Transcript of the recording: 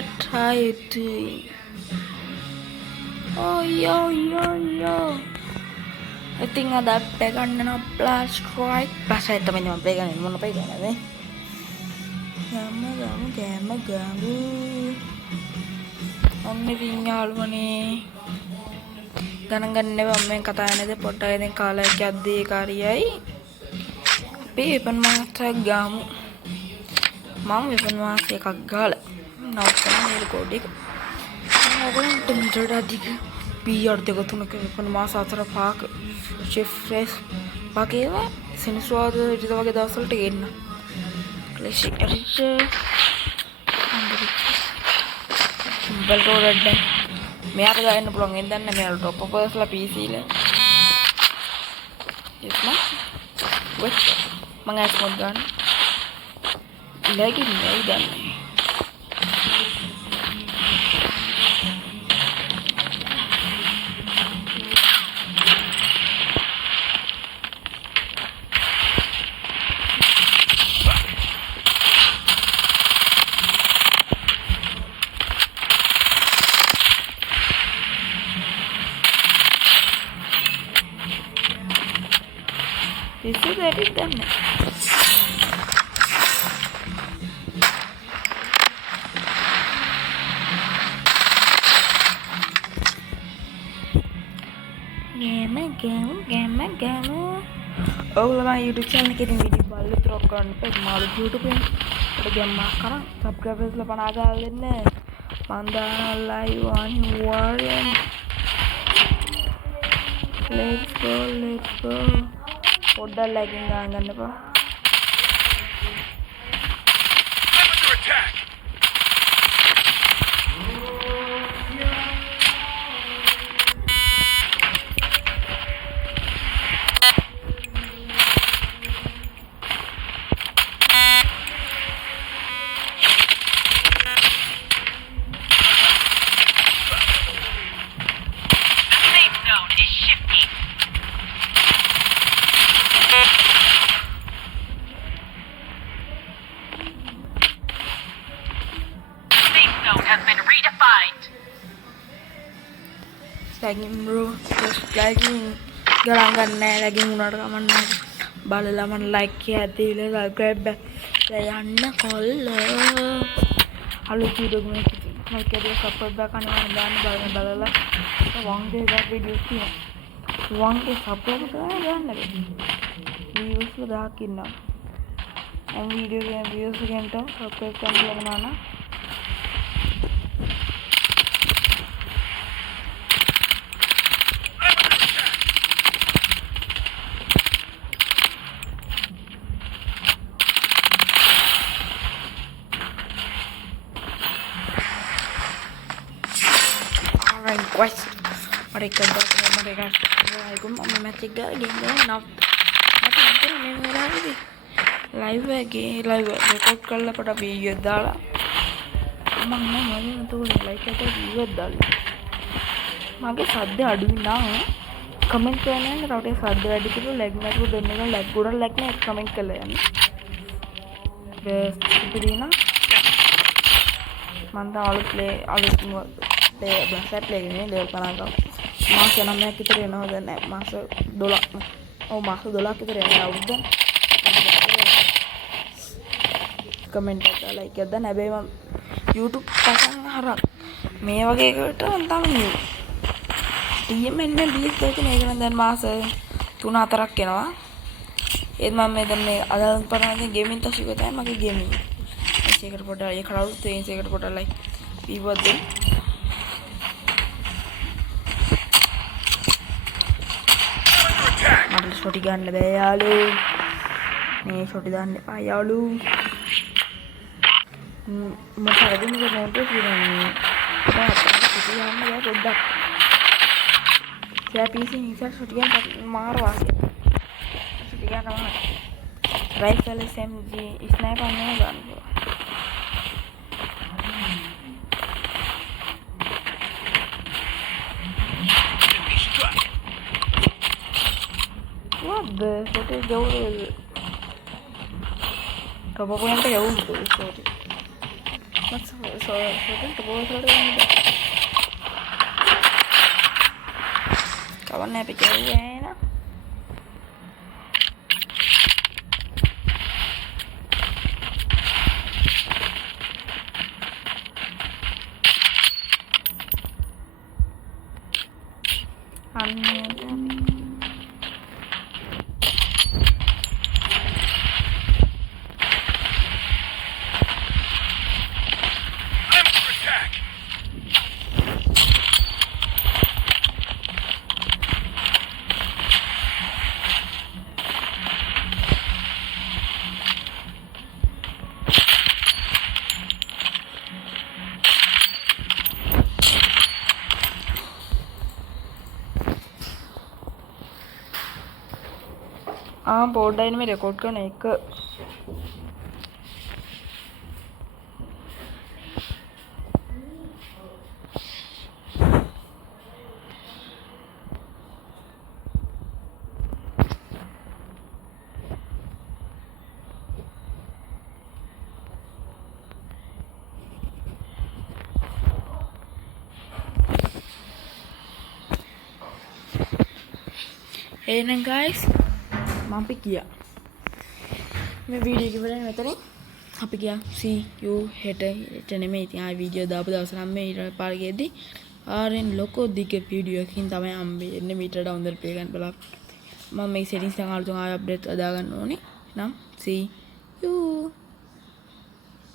What are you doing? Oh, yo. ඉතින් අද අපේ ගන්න ප්ලාස් ස්ට්‍රයික් ප්ලාස් එක තමයි මම ප්ලේ කරන්නේ මොන ප්ලේ කරන්නේ ගාමු ඔන්න ඉතින් යාළුවනේ ගණන් ගන්න එපා මම කතා කරන්නේ පොඩ්ඩක් ඉතින් කාලයක් යද්දී කාරියයි අපි වෙපන් මාස්ටර් ගාමු මම වෙපන් මාස්ටර් එකක් ගාලා නවත්තන මේ රෙකෝඩ් එක ඔයගොල්ලන්ට මීටර් අධික PR දෙක තුනක වෙපන් මාස 4-5ක chef fresh වගේම සෙනසුරාද ඉරිදා වගේ දවස්වලට ගෙන්න ක්ලේෂික් එරිච් බල් රෝඩ් මෙයාට ගන්න පුළුවන් වෙන දන්නේ මෙයාට ටොප් අපර්ස්ලා PC ල එස්ම වෙත් මම ඇස් මොඩ් ගන්න ලැගින් නෑ දන්නේ This is very done. Gamu. Oh, my YouTube channel ke video balu throw කරන්න එපා. මාළු YouTube එකේ ඔය ගැම්මක් කරන් subscribers ලා 50 ගාලා දෙන්න. මන් දාන live අනිවාර්යෙන්. Let's go. පොඩ්ඩක් ලැගින් ගන්නපා has been redefined. Lagging bro, just lagging. ගණන් ගන්න නෑ lagging උනාට කමක් නෑ. බලලා මම like එකක් දීලා subscribe යන්න කොල්ල. අලුත් වීඩියෝ එකක් like එකක් support back අනිවාර්යෙන් දාන්න බලලා වංගේ එකක් videos තියෙනවා. වංගේ support කරලා ගන්න views 1000ක් ඉන්නවා. මම වීඩියෝ එකේ views එකෙන්ට subscribe කරන්න ලබනවා. Guys, mereka Assalamualaikum match එක ගෙන්න live record කරලා පොඩ වීඩියෝ එකක් දාලා මම නම් like එකට වීඩියෝ එකක් දාලා මගේ සද්ද අඩු නම් කමෙන්ට් කරන්න රටේ සද්ද වැඩි කියලා lag නැතුව දෙන්න එක lag ගොඩක් lag නේ කමෙන්ට් කරලා යන්න ඉතින් මම තාම අලුත් Black play ini level 50 මාස 9ක් විතර එනවා දැන් මාස 12 ඔව් මාස 12ක් විතර යනවා අවුරුද්ද කමෙන්ට් එකක් like එකක් දාන්න හැබැයි මම YouTube පටන් හරක් මේ වගේ එකකට මම තාම new TMN BS එකේ නේද දැන් මාස 3-4ක් එනවා ඒත් මම දැන් මේ අදාළ පරණ ගේමින් තශිකෝ තමයි මගේ ගේමින් ඒකට පොඩ්ඩක් ඒ crowd ඒකට පොඩ්ඩක් like පීවත් දෙන්න මට ෂොටි ගන්න බෑ යාළු මේ ෂොටි දාන්න එපා යාළු මට හදින්න මොකද කියන්නේ ෂොටි ගන්න බෑ පොඩ්ඩක් PC නිසා ෂොටි ගන්න මාර වාසිය ෂොටි ගන්න මාර රයිෆල් SMG ස්නයිපර් නේ ගන්න what the what is the Top of one day, sorry. සෝටට පොසලට කවන්න අපි කියන්න बोर्ड में रिकॉर्ड करना एक guys मापी किया मैं वीडियो की वजह में तरी අපි ගියා see you හෙට නෙමෙයි ඉතින් ආ වීඩියෝ දාපු දවස් නම් මේ ඊට පාර ගියදී ආරෙන් ලොකෝ දිග වීඩියෝ එකකින් තමයි හම්බෙන්නේ මීටර ඩවුන්ලෝඩ් පේ ගන්න බලන්න මම මේ සෙටින්ග්ස් එක අලුතෙන් ආයෙ අප්ඩේට් අදා ගන්න ඕනේ නම් see you